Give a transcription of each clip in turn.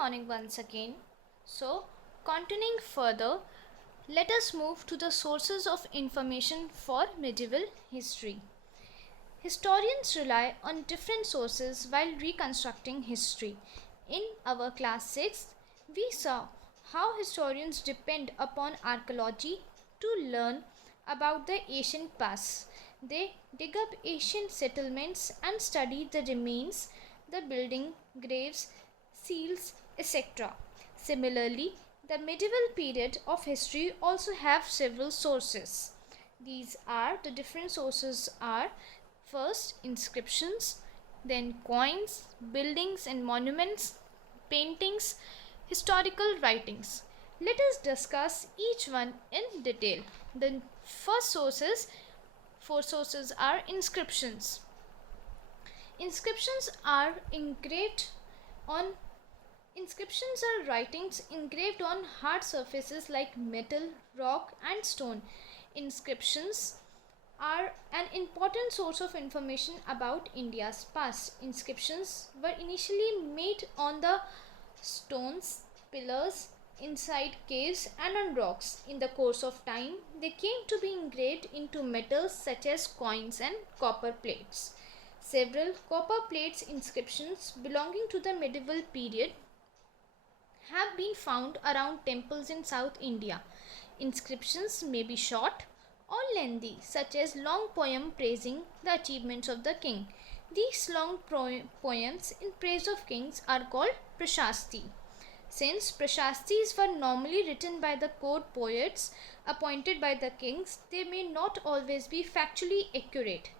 morning once again. So, continuing further, let us move to the sources of information for medieval history. Historians rely on different sources while reconstructing history. In our class 6, we saw how historians depend upon archaeology to learn about the ancient past. They dig up ancient settlements and study the remains, the building, graves, seals, etc. Similarly, the medieval period of history also have several sources. These are the different sources are first inscriptions, then coins, buildings and monuments, paintings, historical writings. Let us discuss each one in detail. The first four sources are inscriptions. Inscriptions are writings engraved on hard surfaces like metal, rock and stone. Inscriptions are an important source of information about India's past. Inscriptions were initially made on the stones, pillars, inside caves and on rocks. In the course of time, they came to be engraved into metals such as coins and copper plates. Several copper plates inscriptions belonging to the medieval period have been found around temples in South India. Inscriptions may be short or lengthy, such as long poem praising the achievements of the king. These long poems in praise of kings are called prashasti. Since prashastis were normally written by the court poets appointed by the kings, they may not always be factually accurate.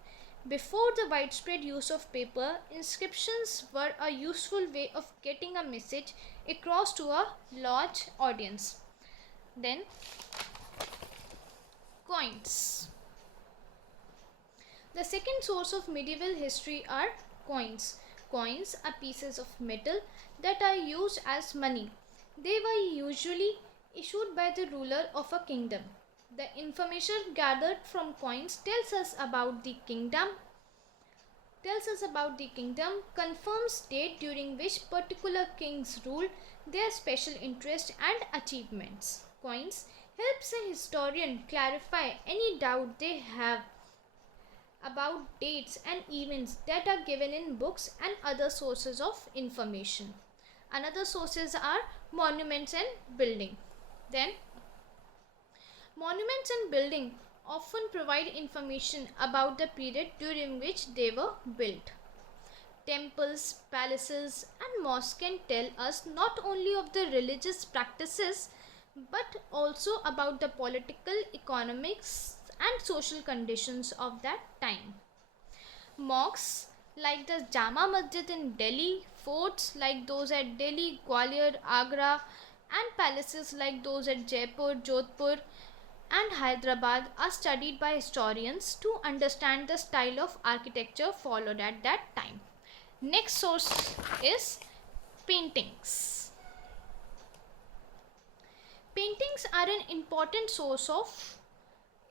Before the widespread use of paper, inscriptions were a useful way of getting a message across to a large audience. Then, coins. The second source of medieval history are coins. Coins are pieces of metal that are used as money. They were usually issued by the ruler of a kingdom. The information gathered from coins tells us about the kingdom, confirms date during which particular kings ruled, their special interest and achievements. Coins helps a historian clarify any doubt they have about dates and events that are given in books and other sources of information. Another sources are monuments and building. Then, monuments and building often provide information about the period during which they were built. Temples, palaces and mosques can tell us not only of the religious practices but also about the political, economics and social conditions of that time. Mosques like the Jama Masjid in Delhi, forts like those at Delhi, Gwalior, Agra and palaces like those at Jaipur, Jodhpur and Hyderabad are studied by historians to understand the style of architecture followed at that time. Next source is paintings. Paintings are an important source of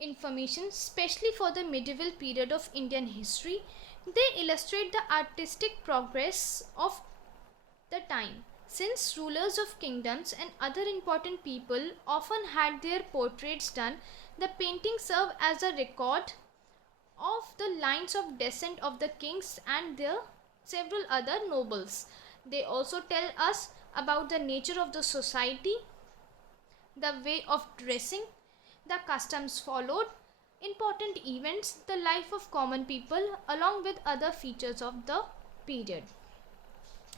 information, especially for the medieval period of Indian history. They illustrate the artistic progress of the time. Since rulers of kingdoms and other important people often had their portraits done, the paintings serve as a record of the lines of descent of the kings and their several other nobles. They also tell us about the nature of the society, the way of dressing, the customs followed, important events, the life of common people, along with other features of the period.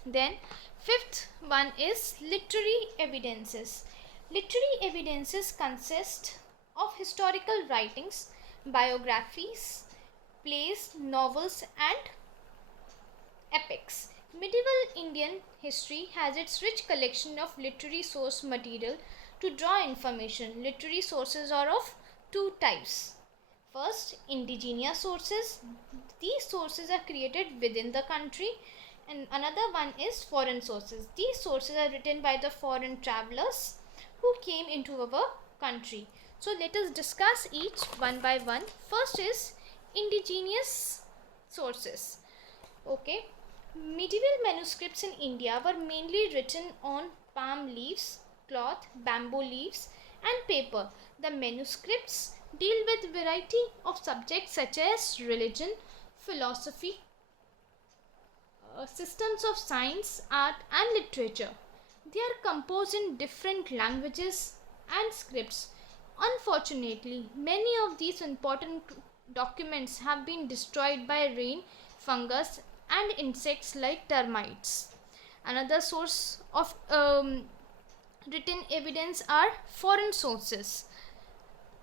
Then, fifth one is literary evidences. Literary evidences consist of historical writings, biographies, plays, novels and epics. Medieval Indian history has its rich collection of literary source material to draw information. Literary sources are of two types. First, indigenous sources. These sources are created within the country, and another one is foreign sources. These sources are written by the foreign travelers who came into our country. So let us discuss each one by one. First is indigenous sources. Okay. Medieval manuscripts in India were mainly written on palm leaves, cloth, bamboo leaves, and paper. The manuscripts deal with variety of subjects such as religion, philosophy, systems of science, art, and literature. They are composed in different languages and scripts. Unfortunately, many of these important documents have been destroyed by rain, fungus, and insects like termites. Another source of written evidence are foreign sources.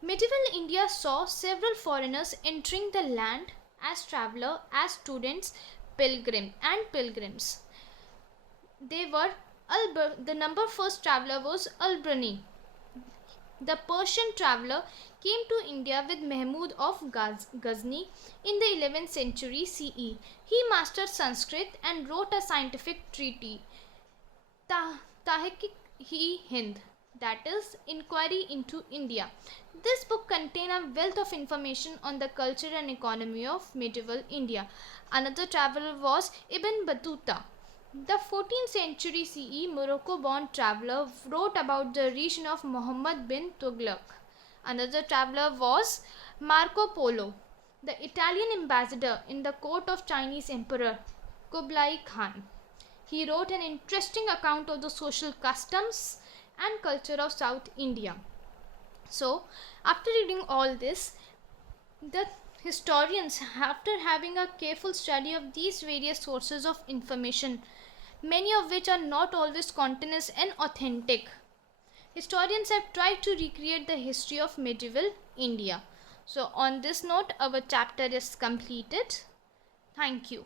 Medieval India saw several foreigners entering the land as travelers, as students, pilgrims. They were the number first traveler was Al-Brani. The Persian traveler came to India with Mahmud of Ghazni in the 11th century CE. He mastered Sanskrit and wrote a scientific treatise, Tahqiq-e-Hind, that is, Inquiry into India. This book contains a wealth of information on the culture and economy of medieval India. Another traveler was Ibn Battuta. The 14th century CE Morocco-born traveler wrote about the region of Muhammad bin Tughlaq. Another traveler was Marco Polo, the Italian ambassador in the court of Chinese Emperor Kublai Khan. He wrote an interesting account of the social customs and culture of South India. So, after reading all this, the historians, after having a careful study of these various sources of information, many of which are not always continuous and authentic, historians have tried to recreate the history of medieval India. So on this note, our chapter is completed. Thank you.